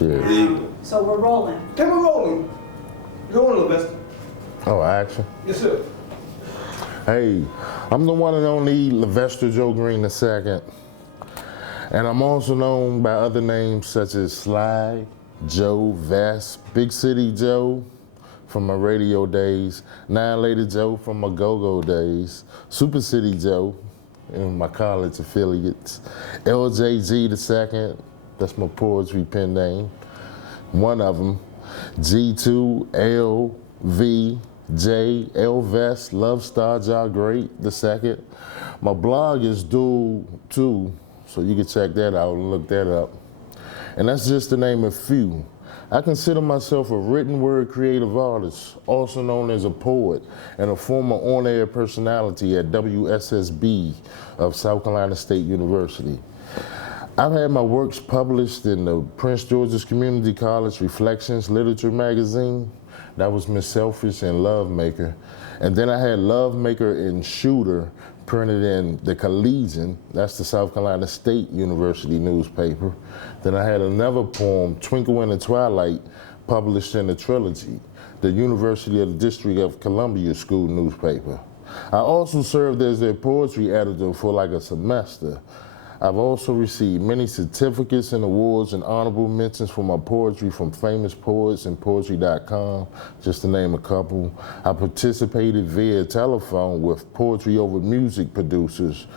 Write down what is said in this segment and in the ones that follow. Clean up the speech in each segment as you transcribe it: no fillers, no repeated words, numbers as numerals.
Shit. Legal. So we're rolling. Okay, we're rolling. Go on, Levester. Oh, action. Yes, sir. Hey, I'm the one and only Levester Joe Green II. And I'm also known by other names such as Sly, Joe, Vest, Big City Joe from my radio days, Nine Lady Joe from my go-go days, Super City Joe in my college affiliates, LJG II, that's my poetry pen name, one of them, G2, L, V, J, L Vest, Love Star Ja Great II. My blog is Dual 2, so you can check that out and look that up. And that's just to name a few. I consider myself a written word creative artist, also known as a poet, and a former on-air personality at WSSB of South Carolina State University. I've had my works published in the Prince George's Community College Reflections Literature Magazine. That was Miss Selfish and Love Maker. And then I had Love Maker and Shooter printed in the Collegian, that's the South Carolina State University newspaper. Then I had another poem, Twinkle in the Twilight, published in the Trilogy, the University of the District of Columbia School newspaper. I also served as their poetry editor for like a semester. I've also received many certificates and awards and honorable mentions for my poetry from famous poets and poetry.com, just to name a couple. I participated via telephone with Poetry Over Music producers.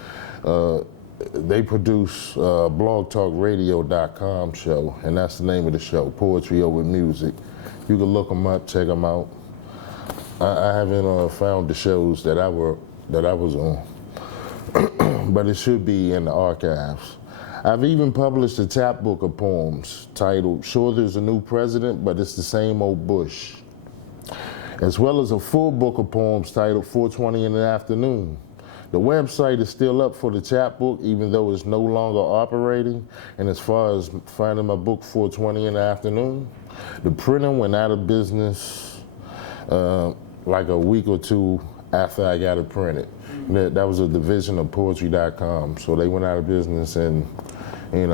They produce blogtalkradio.com show, and that's the name of the show, Poetry Over Music. You can look them up, check them out. I haven't found the shows that I was on. But it should be in the archives. I've even published a chapbook of poems titled Sure There's a New President, but It's the Same Old Bush, as well as a full book of poems titled 4:20 in the Afternoon. The website is still up for the chapbook, even though it's no longer operating. And as far as finding my book 4:20 in the Afternoon, the printer went out of business like a week or two after I got it printed. That was a division of poetry.com, so they went out of business, and a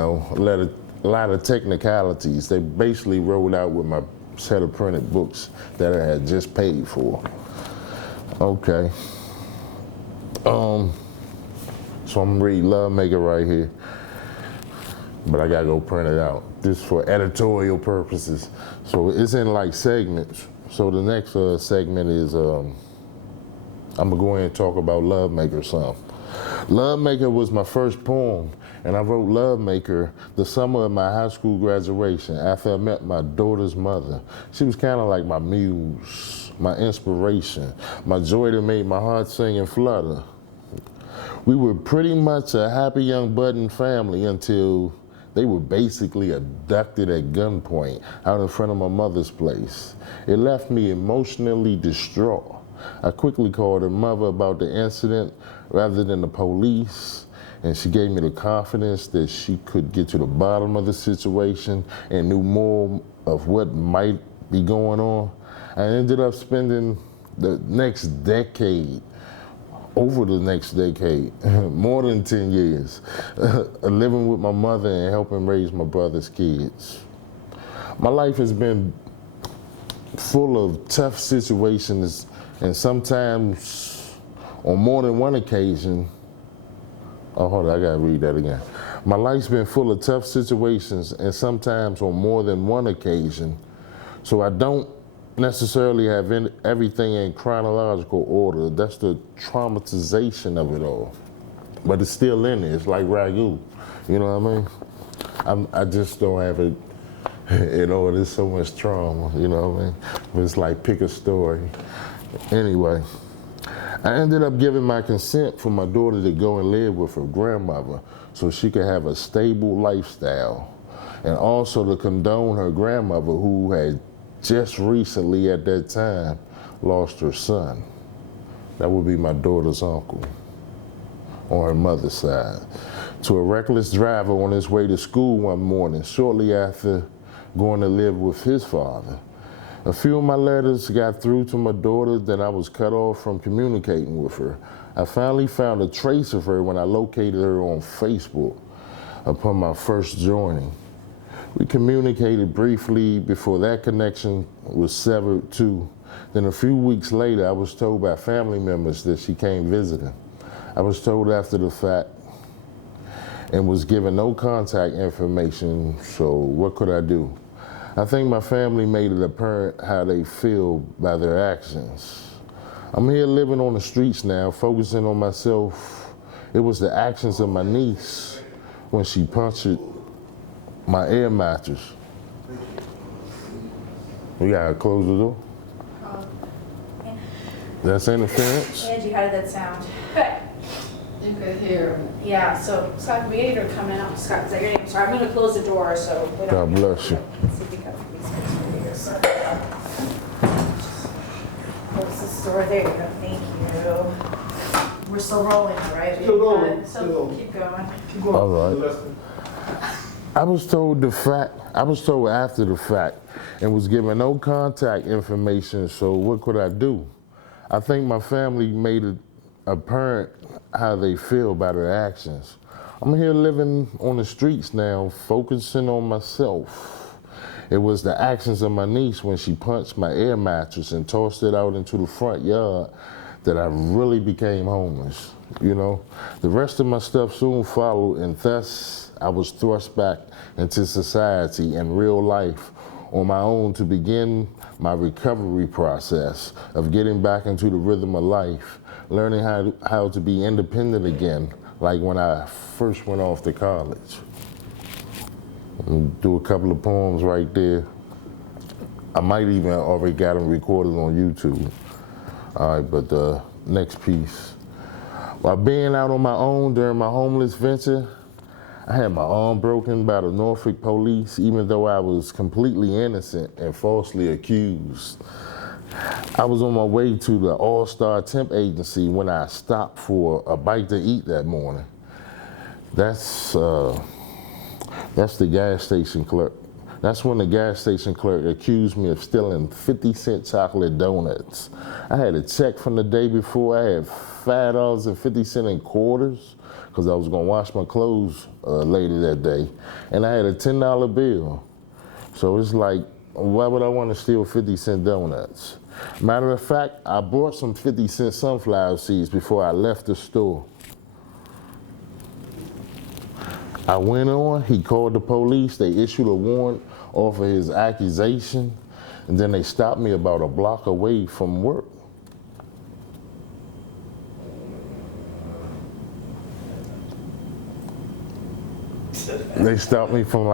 lot of technicalities. They basically rolled out with my set of printed books that I had just paid for. Okay. So I'm gonna read Love Maker right here, but I gotta go print it out. This is for editorial purposes. So it's in like segments. So the next segment is I'm gonna go ahead and talk about Love Maker some. Love Maker was my first poem, and I wrote Love Maker the summer of my high school graduation after I met my daughter's mother. She was kind of like my muse, my inspiration, my joy that made my heart sing and flutter. We were pretty much a happy young budding family until they were basically abducted at gunpoint out in front of my mother's place. It left me emotionally distraught. I quickly called her mother about the incident rather than the police, and she gave me the confidence that she could get to the bottom of the situation and knew more of what might be going on. I ended up spending the next decade, more than 10 years, living with my mother and helping raise my brother's kids. My life has been full of tough situations, and sometimes, on more than one occasion, oh, hold on, I gotta read that again. My life's been full of tough situations, and sometimes on more than one occasion, so I don't necessarily have everything in chronological order. That's the traumatization of it all. But it's still in there, it's like ragu, you know what I mean? I just don't have it, there's so much trauma, you know what I mean? But it's like pick a story. Anyway, I ended up giving my consent for my daughter to go and live with her grandmother so she could have a stable lifestyle, and also to condone her grandmother, who had just recently at that time lost her son. That would be my daughter's uncle on her mother's side, to a reckless driver on his way to school one morning shortly after going to live with his father. A few of my letters got through to my daughter, then I was cut off from communicating with her. I finally found a trace of her when I located her on Facebook upon my first joining. We communicated briefly before that connection was severed too. Then a few weeks later, I was told by family members that she came visiting. I was told after the fact and was given no contact information, so what could I do? I think my family made it apparent how they feel by their actions. I'm here living on the streets now, focusing on myself. It was the actions of my niece when she punctured my air mattress. We gotta close the door. That's interference? Angie, how did that sound? You could hear him. Yeah, so Scott, we need her to come out. Scott, is that your name? Sorry, I'm gonna close the door so we don't. God bless you. Let's see if we can these guys over here, sir. Close this door. There you go. Thank you. We're still rolling, right? Still rolling, So still rolling. keep going. Keep going. All right. Lester. I was told after the fact and was given no contact information, so what could I do? I think my family made it apparent how they feel about their actions. I'm here living on the streets now, focusing on myself. It was the actions of my niece when she punched my air mattress and tossed it out into the front yard that I really became homeless. You know, the rest of my stuff soon followed, and thus I was thrust back into society and real life on my own to begin my recovery process of getting back into the rhythm of life, learning how to be independent again, like when I first went off to college. Do a couple of poems right there. I might even already got them recorded on YouTube. All right, but the next piece. While being out on my own during my homeless venture, I had my arm broken by the Norfolk police, even though I was completely innocent and falsely accused. I was on my way to the All-Star Temp Agency when I stopped for a bite to eat that morning. That's the gas station clerk. That's when the gas station clerk accused me of stealing 50-cent chocolate donuts. I had a check from the day before. I had $5.50 in quarters because I was gonna wash my clothes later that day. And I had a $10 bill. So it's like, why would I want to steal 50-cent donuts? Matter of fact, I bought some 50-cent sunflower seeds before I left the store. I went on, he called the police, they issued a warrant off of his accusation, and then they stopped me about a block away from work. They stopped me from